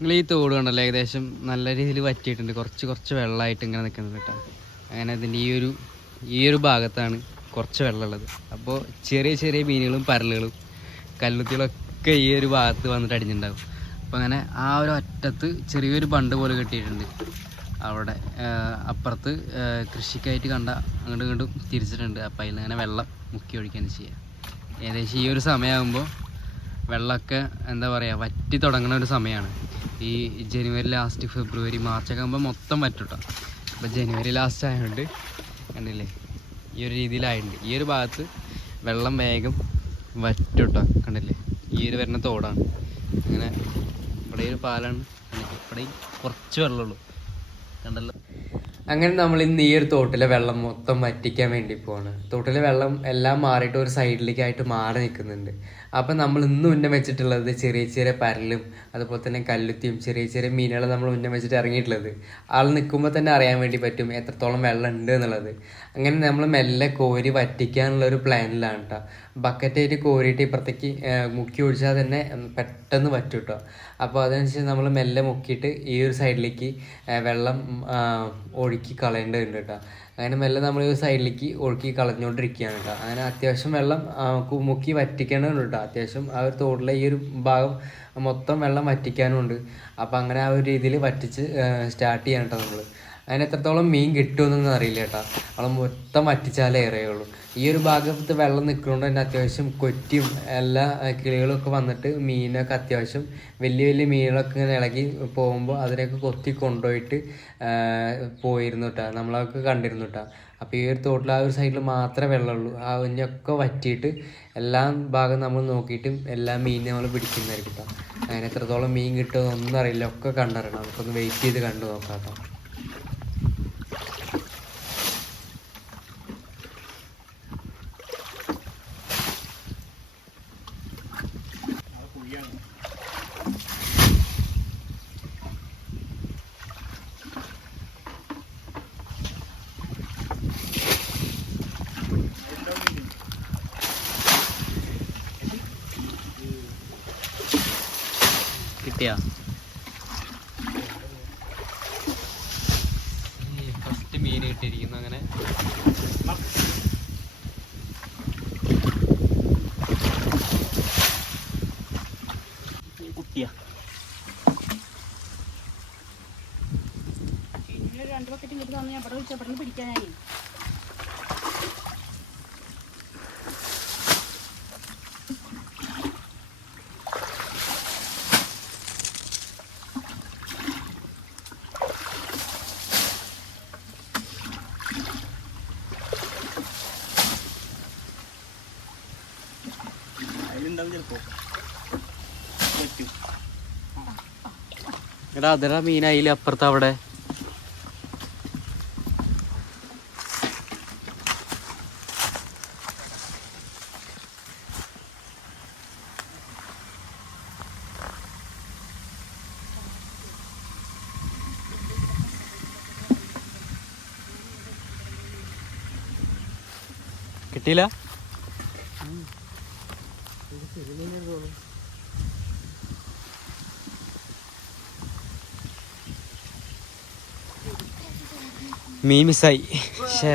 നിങ്ങൾ ഈ തോട് കണ്ടല്ലോ ഏകദേശം നല്ല രീതിയിൽ വറ്റിയിട്ടുണ്ട്. കുറച്ച് കുറച്ച് വെള്ളമായിട്ട് ഇങ്ങനെ നിൽക്കുന്നത് കേട്ടോ. അങ്ങനെ അതിന്റെ ഈ ഒരു ഈ ഒരു ഭാഗത്താണ് കുറച്ച് വെള്ളമുള്ളത്. അപ്പോൾ ചെറിയ ചെറിയ മീനുകളും പരലുകളും കല്ലുത്തികളൊക്കെ ഈ ഒരു ഭാഗത്ത് വന്നിട്ട് അടിഞ്ഞിട്ടുണ്ടാകും. അപ്പോൾ അങ്ങനെ ആ ഒരു അറ്റത്ത് ചെറിയൊരു ബണ്ട് പോലെ കെട്ടിയിട്ടുണ്ട്. അവിടെ അപ്പുറത്ത് കൃഷിക്കായിട്ട് കണ്ട അങ്ങോട്ടും ഇങ്ങോട്ടും തിരിച്ചിട്ടുണ്ട്. അപ്പോൾ അതിൽ അങ്ങനെ വെള്ളം മുക്കി ഒഴിക്കുകയാണ് ചെയ്യുക. ഏകദേശം ഈ ഒരു സമയമാകുമ്പോൾ വെള്ളമൊക്കെ എന്താ പറയുക വറ്റി തുടങ്ങുന്ന ഒരു സമയമാണ് ഈ ജനുവരി ലാസ്റ്റ് ഫെബ്രുവരി മാർച്ചൊക്കെ ആകുമ്പോൾ മൊത്തം വറ്റുട്ടോ അപ്പോൾ ജനുവരി ലാസ്റ്റ് ആയതുകൊണ്ട് കണ്ടില്ലേ ഈ ഒരു രീതിയിലായിട്ടുണ്ട്. ഈ ഒരു ഭാഗത്ത് വെള്ളം വേഗം വറ്റുട്ടോ കണ്ടില്ലേ? ഈ ഒരു വരുന്ന തോടാണ്. അങ്ങനെ ഇവിടെ ഒരു പാലാണ് ഇവിടെ കുറച്ച് വെള്ളമുള്ളൂ. കണ്ടല്ലോ? അങ്ങനെ നമ്മൾ ഇന്ന് ഈ ഒരു തോട്ടിലെ വെള്ളം മൊത്തം വറ്റിക്കാൻ വേണ്ടി പോവാണ്. തോട്ടിലെ വെള്ളം എല്ലാം മാറിയിട്ട് ഒരു സൈഡിലേക്കായിട്ട് മാറി നിൽക്കുന്നുണ്ട്. അപ്പം നമ്മൾ ഇന്ന് ഉന്നം വെച്ചിട്ടുള്ളത് ചെറിയ ചെറിയ പരലും അതുപോലെ തന്നെ കല്ലുത്തിയും ചെറിയ ചെറിയ മീനുകൾ നമ്മൾ ഉന്നം വെച്ചിട്ട് ഇറങ്ങിയിട്ടുള്ളത്. ആൾ നിൽക്കുമ്പോൾ തന്നെ അറിയാൻ വേണ്ടി പറ്റും എത്രത്തോളം വെള്ളം ഉണ്ട് എന്നുള്ളത്. അങ്ങനെ നമ്മൾ മെല്ലെ കോരി വറ്റിക്കാനുള്ള ഒരു പ്ലാനിലാണ് കേട്ടോ ബക്കറ്റായിട്ട് കോരിയിട്ട് ഇപ്പുറത്തേക്ക് മുക്കി ഒഴിച്ചാൽ തന്നെ പെട്ടെന്ന് വറ്റും കേട്ടോ അപ്പോൾ അതനുസരിച്ച് നമ്മൾ മെല്ലെ മുക്കിയിട്ട് ഈ ഒരു സൈഡിലേക്ക് വെള്ളം ഒഴുക്കി കളയേണ്ടതുണ്ട് കേട്ടോ. അങ്ങനെ മെല്ലെ നമ്മൾ ഈ സൈഡിലേക്ക് ഒഴുക്കി കളഞ്ഞുകൊണ്ടിരിക്കുകയാണ് കേട്ടോ. അങ്ങനെ അത്യാവശ്യം വെള്ളം മുക്കി വറ്റിക്കേണ്ടതുണ്ട് കേട്ടോ. അത്യാവശ്യം ആ ഒരു തോട്ടിലെ ഈ ഒരു ഭാഗം മൊത്തം വെള്ളം വറ്റിക്കാനുമുണ്ട് അപ്പോൾ അങ്ങനെ ആ ഒരു രീതിയിൽ വറ്റിച്ച് സ്റ്റാർട്ട് ചെയ്യണം കേട്ടോ നമ്മൾ അതിന് എത്രത്തോളം മീൻ കിട്ടുമെന്നൊന്നും അറിയില്ല കേട്ടോ. അവളെ മൊത്തം വറ്റിച്ചാലേ ഏറെയുള്ളൂ ഈ ഒരു ഭാഗത്ത് വെള്ളം നിൽക്കുന്നതുകൊണ്ട് തന്നെ അത്യാവശ്യം കൊറ്റിയും എല്ലാ കിളികളും കിളികളൊക്കെ വന്നിട്ട് മീനൊക്കെ അത്യാവശ്യം വലിയ വലിയ മീനുകളൊക്കെ ഇങ്ങനെ ഇളകി പോകുമ്പോൾ അതിനെയൊക്കെ കൊത്തി കൊണ്ടുപോയിട്ട് പോയിരുന്നു കേട്ടോ. നമ്മളൊക്കെ കണ്ടിരുന്നു കേട്ടോ. അപ്പോൾ ഈ ഒരു തോട്ടിൽ ആ ഒരു സൈഡിൽ മാത്രമേ വെള്ളമുള്ളൂ. ആ ഒന്നൊക്കെ വറ്റിയിട്ട് എല്ലാ ഭാഗം നമ്മൾ നോക്കിയിട്ടും എല്ലാ മീനും നമ്മൾ പിടിക്കുന്നതായിരിക്കും കേട്ടോ. അങ്ങനെ എത്രത്തോളം മീൻ കിട്ടുമെന്നൊന്നും അറിയില്ല. ഒക്കെ കണ്ടറിയണം. നമുക്കൊന്ന് വെയിറ്റ് ചെയ്ത് കണ്ടു നോക്കാം കേട്ടോ കിട്ടിയാ കിട്ടിയിരിക്കുന്നു അങ്ങനെ. കുട്ടിയാ. പിന്നെ രണ്ട് ബക്കറ്റ് ഇങ്ങോട്ട് തന്നെ നിന്ന് പിടിക്കാനായി. അതിലുണ്ടാവും ചിലപ്പോ. പറ്റും. എടാ അതിലാ മീൻ അപ്പുറത്ത് അവിടെ. കിട്ടിയില്ല? മീൻ മിസ്സായി ശേ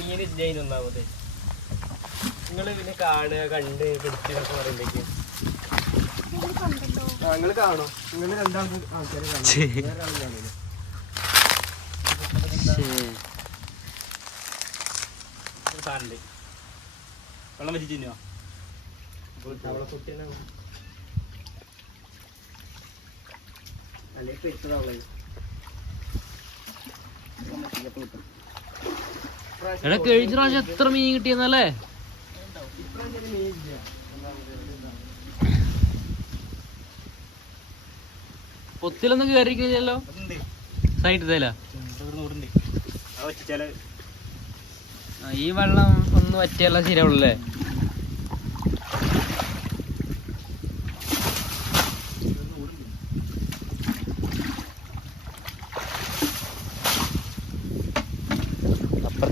മീനില്ല ഒന്നാമത് നിങ്ങൾ പിന്നെ കാണുക കണ്ട് പിടിച്ചൊക്കെ പറയുമ്പോഴേക്ക്. നിങ്ങൾ കാണോ? നിങ്ങൾ രണ്ടാമത് ആൾക്കാരെ കാണും. കാണില്ല സാധനമുണ്ട്. വെള്ളം വെച്ച് തിന്നുവോ? അവളെ കുട്ടി തന്നെ. അല്ലെ പെട്ടത് അവളെ എടാ കഴിഞ്ഞ പ്രാവശ്യം എത്ര മീൻ കിട്ടിയെന്നല്ലേ? പൊത്തിലൊന്നും കയറിക്കില്ലല്ലോ സൈഡ് തേല ഈ വെള്ളം ഒന്ന് പറ്റിയല്ല ശരിയാവുള്ളേ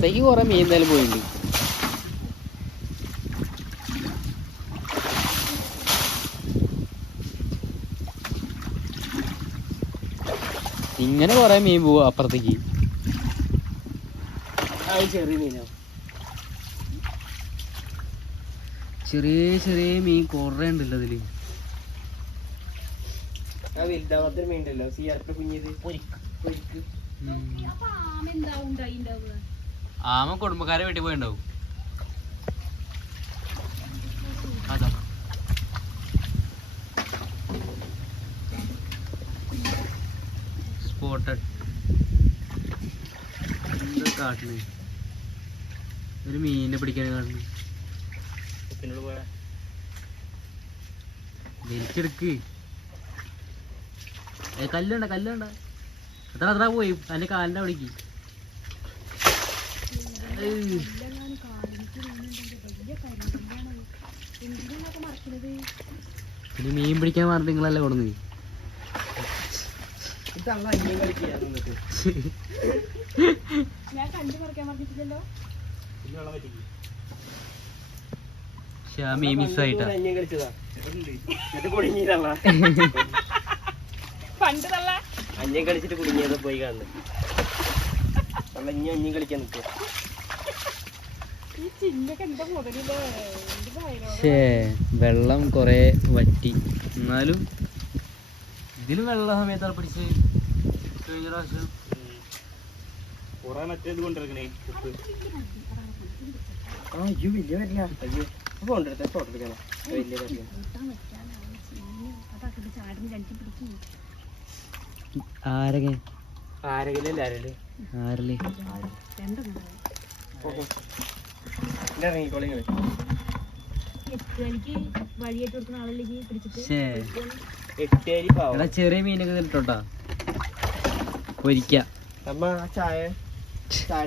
അപ്പുറത്തേക്ക് കുറെ മീൻ എന്തായാലും പോയിട്ടുണ്ട് ഇങ്ങനെ കൊറേ മീൻ പോവും അപ്പുറത്തേക്ക്. ചെറിയ മീനോ? ചെറിയ ചെറിയ മീൻ കൊറേ ഉണ്ടല്ലോ അതിൽ. വലുതാവാത്തൊരു മീൻ ഉണ്ടല്ലോ. സിയാറിന്റെ കുഞ്ഞിത്. പൊരിക്ക് പൊരിക്ക്. എന്താ ഉണ്ടായി ഉണ്ടാവുക ആമ കുടുംബക്കാരെ വീട്ടിൽ പോയിണ്ടാവും. അതാ. സ്പോട്ടഡ് എന്താ കാട്ടിൽ ഒരു മീനിനെ പിടിക്കാൻ വലിച്ചെടുക്ക്. ഏ കല്ലുണ്ട കല്ലുണ്ട? അത്ര അത്ര പോയി? അതിന്റെ കാലിന്റെ അവിടേക്ക്. പിന്നെ മീൻ പിടിക്കാൻ പറഞ്ഞിട്ട് നിങ്ങളല്ലേ കണ്ടു മിസ്സായിട്ടാ. കുടുങ്ങിയതല്ല പണ്ട് തള്ള അന്യം കളിച്ചിട്ട് കുടുങ്ങിയത് പോയി കാണുന്നു. അല്ല ഇനി അന്യം കളിക്കാൻ നിൽക്കുക ഈ ചിന്നൊക്കെ എന്താ മുതലില്ലേ എന്ത് ഭയങ്കര പക്ഷേ വെള്ളം കുറെ വറ്റി. എന്നാലും ഇതിലും വെള്ള സമയത്താണ് പിടിച്ച് കഴിഞ്ഞ പ്രാവശ്യം. ആരൊക്കെ? ആരെങ്കിലും എല്ലാവരും ആരല്ലേ? ഇറങ്ങിക്കോളി പാവം. ചെറിയ മീനൊക്കെ ഇതിലിട്ടോട്ടാ പൊരിക്ക. ചായ.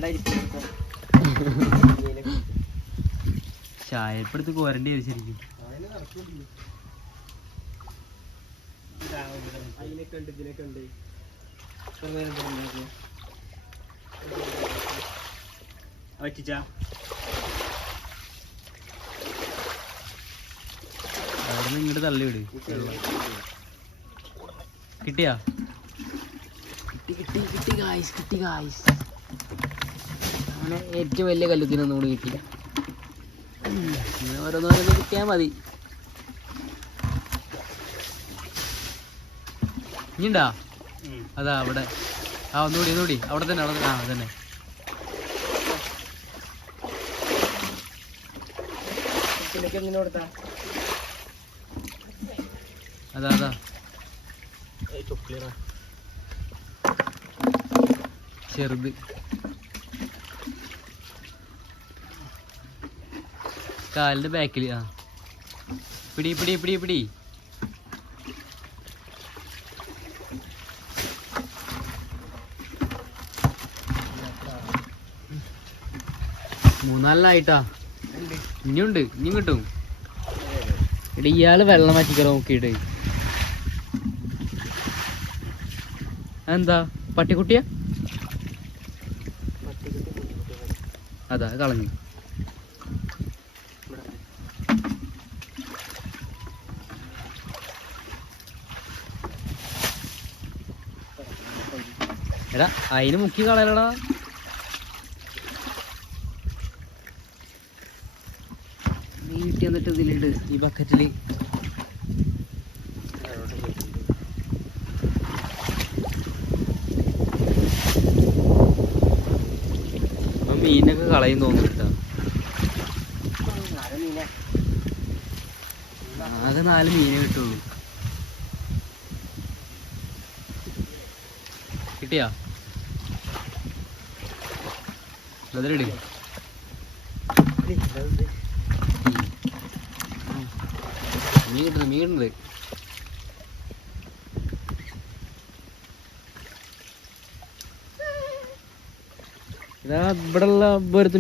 അരിപ്പ് ചായപ്പെടുത്ത് കോരണ്ടി വരും ശരിക്കും. അതിനൊക്കെ ഉണ്ട് ഇതിനൊക്കെ ഉണ്ട്. എത്ര അവിടെ നിന്ന് ഇങ്ങോട്ട് തള്ളി വിട്. കിട്ടിയാ? കിട്ടി കിട്ടി കിട്ടി ഗായ്സ് കിട്ടി അങ്ങനെ ഏറ്റവും വലിയ കല്ലുത്തിനൊന്നും കൂടി കിട്ടില്ല ഇങ്ങനെ ഓരോന്നോരോന്ന് കിട്ടിയാൽ മതി. ഇനിണ്ടാ അതാ അവിടെ. ആ ഒന്നുകൂടി ഒന്നുകൂടി. അവിടെ തന്നെ അവിടെ തന്നെ. ആ അതന്നെ എങ്ങനെ എന്തിനു കൊടുത്താ? അതാ അതാ. ചെറുത്. കാലിന്റെ ബാക്കിൽ ആ. പിടി പിടി പിടി പിടി. മൂന്നാലായിട്ടാ ഇനിയുണ്ട് ഇനിയും കിട്ടും. എടാ ഇയാൾ വെള്ളം വറ്റിക്കറ നോക്കിയിട്ട്. എന്താ പട്ടിക്കുട്ടിയാ? അതാ കളഞ്ഞു. എടാ അതിന് മുക്കി കളയലടാ. നീട്ടി എന്നിട്ട് ഇതിലിട്ട് ഈ ബക്കറ്റിൽ മീനൊക്കെ കളയും തോന്നുന്നു ആകെ നാല് മീനെ കിട്ടുള്ളൂ. കിട്ടിയാ? അതിലിടി മീൻ കിട്ടുന്നത് മീൻ കിട്ടുന്നത് ഇവിടെ ഉള്ള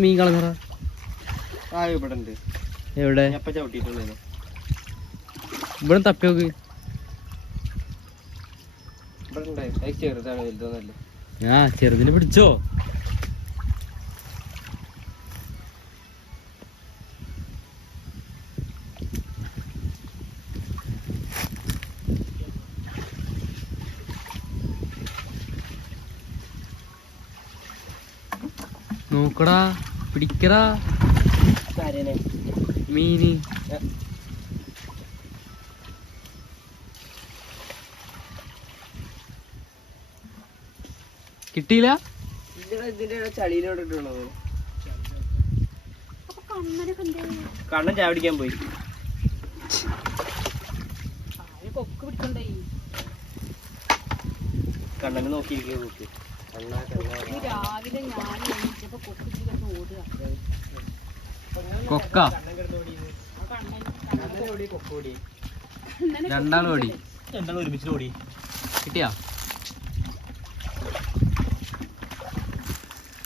മീൻ കളഞ്ഞറ ആ ഇവിടെ ഉണ്ട് എവിടെ ഇവിടെ തപ്പി നോക്ക്. ആ ചെറുതിനെ പിടിച്ചോ. നോക്കടാ പിടിക്കടാ. മീന്. കിട്ടിയില്ല? കണ്ണൻ ചാവടിക്കാൻ പോയി. ആര് കൊക്ക് പിടിക്കണ്ടേ? കണ്ണനെ നോക്കിയിരിക്കുക രാവിലെ ഞാൻ കൊക്ക്. രണ്ടാളും ഓടി. രണ്ടാളും ഒരുമിച്ച് ഓടി. കിട്ടിയാ?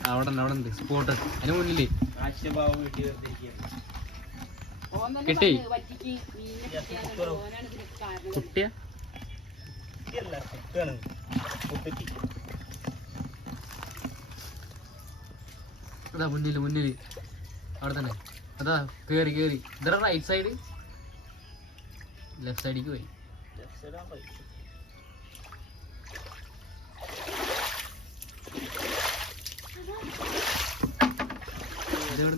അവിടെ അവിടെ ഉണ്ട്. സ്പോട്ട്. അതിന് മുന്നിൽ. കിട്ടി? കുട്ടിയ ഇതല്ല, കുത്താണ്. അതാ മുന്നിൽ മുന്നിൽ അവിടെ തന്നെ. അതാ കേറി കേറി. ഇതാ റൈറ്റ് സൈഡ് ലെഫ്റ്റ് സൈഡിലേക്ക് പോയി. ഇവിടെ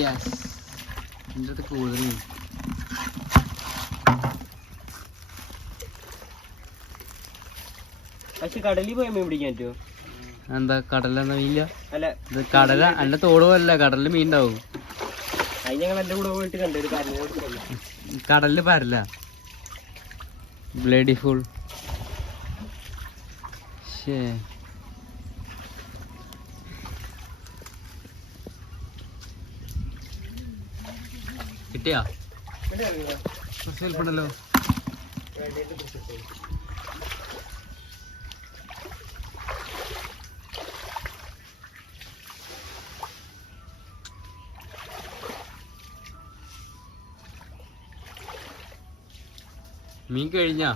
യെസ് എന്റെ അടുത്ത് കൂടുതൽ പക്ഷെ കടലിൽ പോയി മീൻ പിടിക്കാൻ പറ്റുമോ? എന്താ കടലെന്ന മീനില്ല അല്ല. ഇത് കടല അല്ല തോട് പോലല്ല കടലിൽ മീൻ ഉണ്ടാവും. അത് ഞങ്ങൾ എന്റെ കൂടെ പോയിട്ട് കണ്ടു ഒരു കാര്യം കൊടുത്തില്ല കടലിൽ പാരില്ല. ബ്ലഡി ഫുൾ ശേ കിട്ടിയാ? ഉണ്ടല്ലോ. മീൻ കഴിഞ്ഞാ?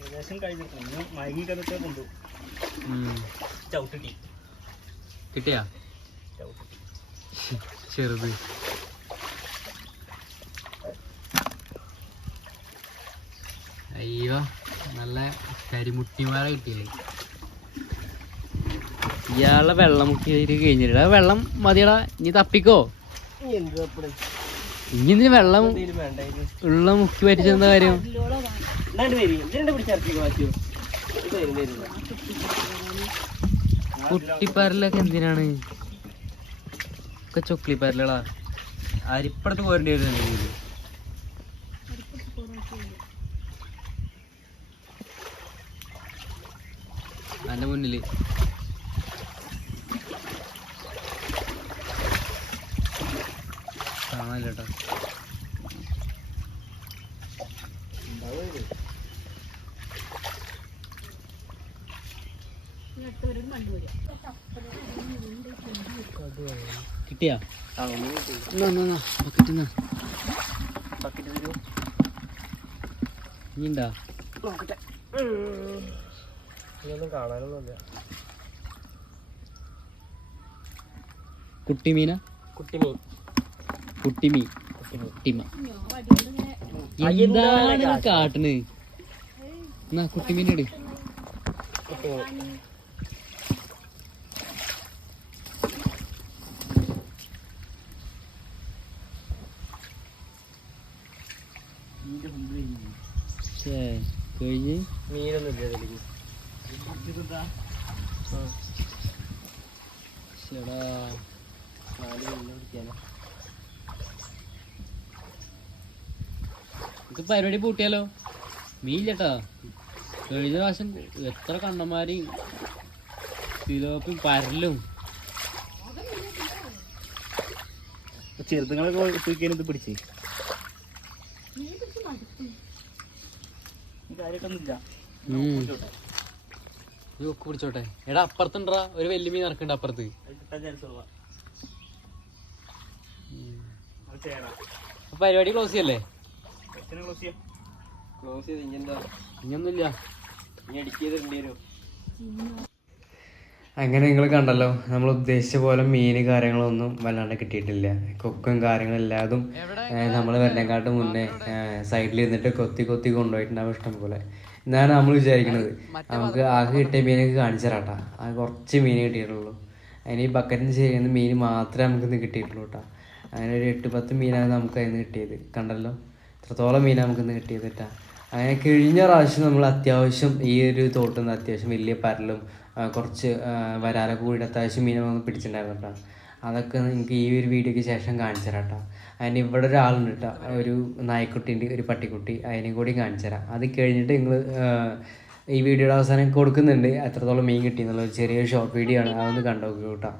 ഏകദേശം കഴിഞ്ഞിട്ടുണ്ട് മയങ്ങി കിടക്കെ കൊണ്ടു. ഉം. ചവിട്ടിട്ടി. കിട്ടിയാ? ചെറുത്. അയ്യോ നല്ല കരിമുട്ടിമാല കിട്ടിയില്ലേ? ഇയാളെ വെള്ളം മുക്കി കഴിഞ്ഞിട്ട് വെള്ളം മതിയടാ. നീ തപ്പിക്കോ? എന്ത് തപ്പണ് ഇനി ഇതിന് വെള്ളം ഉള്ള മുക്കി പറ്റിച്ചെന്താ കാര്യം? കുട്ടിപ്പാരലൊക്കെ എന്തിനാണ്? ഒക്കെ ചൊക്ലിപ്പാരലടാ അരിപ്പടത്ത് പോരേണ്ടി വരുന്നുണ്ടെങ്കിൽ എന്റെ മുന്നിൽ. കേട്ടോ. കണ്ടുവരും കിട്ടിയാ ബക്കറ്റ് നോക്കട്ടെ കാണാനൊന്നുമില്ല. കുട്ടിമീന? കുട്ടിമീൻ. കുട്ടിമീ കുട്ടിമ എന്താണ് കാട്ടണ്? എന്നാ കുട്ടിമീനോട് മീനൊന്നും ഇല്ല ഛേ, കഴിഞ്ഞ് മീനൊന്നും ഇല്ല ഇതിലേക്ക് ശ്ശെടാ. നാല് മീനെ പിടിക്കാനോ ഇത് പരിപാടി പൂട്ടിയാലോ? മീനില്ലട്ടാ. കഴിഞ്ഞ പ്രാവശ്യം എത്ര കണ്ണന്മാരെയും സിലോപ്പും പരലും. ചെറുതുങ്ങളൊക്കെ തൂക്കിയാൽ ഇത് പിടിച്ചേ? പിടിച്ചോട്ടെ. എടാ അപ്പുറത്തുണ്ടാ ഒരു വലിയ മീൻ നടക്കണ്ട അപ്പുറത്ത്. പരിപാടി ക്ലോസ് ചെയ്യല്ലേ? ക്ലോസ് ചെയ്യാം. ക്ലോസ് ചെയ്ത് ഇനി എന്താ? ഇനിയൊന്നുമില്ല. ഇനി അടിക്ക് ചെയ്തിടേണ്ടി വരും. അങ്ങനെ നിങ്ങൾ കണ്ടല്ലോ നമ്മൾ ഉദ്ദേശിച്ച പോലെ മീൻ കാര്യങ്ങളൊന്നും വല്ലാണ്ട് കിട്ടിയിട്ടില്ല. കൊക്കും കാര്യങ്ങളെല്ലാതും നമ്മൾ വരുന്നേക്കാട്ട് മുന്നേ സൈഡിൽ ഇരുന്നിട്ട് കൊത്തി കൊത്തി കൊണ്ടുപോയിട്ടുണ്ടാവും ഇഷ്ടം പോലെ. എന്നാണ് നമ്മൾ വിചാരിക്കുന്നത്. നമുക്ക് ആകെ കിട്ടിയ മീനൊക്കെ കാണിച്ചു തരാട്ടാ ആ കുറച്ച് മീൻ കിട്ടിയിട്ടുള്ളൂ. അതിന് ഈ ബക്കറ്റിന് ചെയ്യുന്ന മീൻ മാത്രമേ നമുക്ക് ഇന്ന് കിട്ടിയിട്ടുള്ളൂ കേട്ടോ അങ്ങനെ ഒരു എട്ട് പത്ത് മീനാണ് നമുക്ക് അതിന് കിട്ടിയത്. കണ്ടല്ലോ? ഇത്രത്തോളം മീൻ നമുക്ക് ഇന്ന് കിട്ടിയത് കേട്ടാ അങ്ങനെ കഴിഞ്ഞ പ്രാവശ്യം നമ്മൾ അത്യാവശ്യം ഈ ഒരു തോട്ടിൽ നിന്ന് അത്യാവശ്യം വലിയ പരലും കുറച്ച് വരാലൊക്കെ കൂടി അത്യാവശ്യം മീൻ നമുക്ക് പിടിച്ചിട്ടുണ്ടായിരുന്നു കേട്ടോ അതൊക്കെ നിങ്ങൾക്ക് ഈ ഒരു വീഡിയോയ്ക്ക് ശേഷം കാണിച്ചു തരാം കേട്ടോ അതിന് ഇവിടെ ഒരാളുണ്ട് കേട്ടോ ഒരു നായ്ക്കുട്ടിന്റെ ഒരു പട്ടിക്കുട്ടി. അതിനെയും കൂടി കാണിച്ചു തരാം. അത് കഴിഞ്ഞിട്ട് നിങ്ങൾ ഈ വീഡിയോയുടെ അവസാനം കൊടുക്കുന്നുണ്ട് എത്രത്തോളം മീൻ കിട്ടി എന്നുള്ള ഒരു ചെറിയൊരു ഷോർട്ട് വീഡിയോ ആണ്. അതൊന്ന് കണ്ടു കേട്ടോ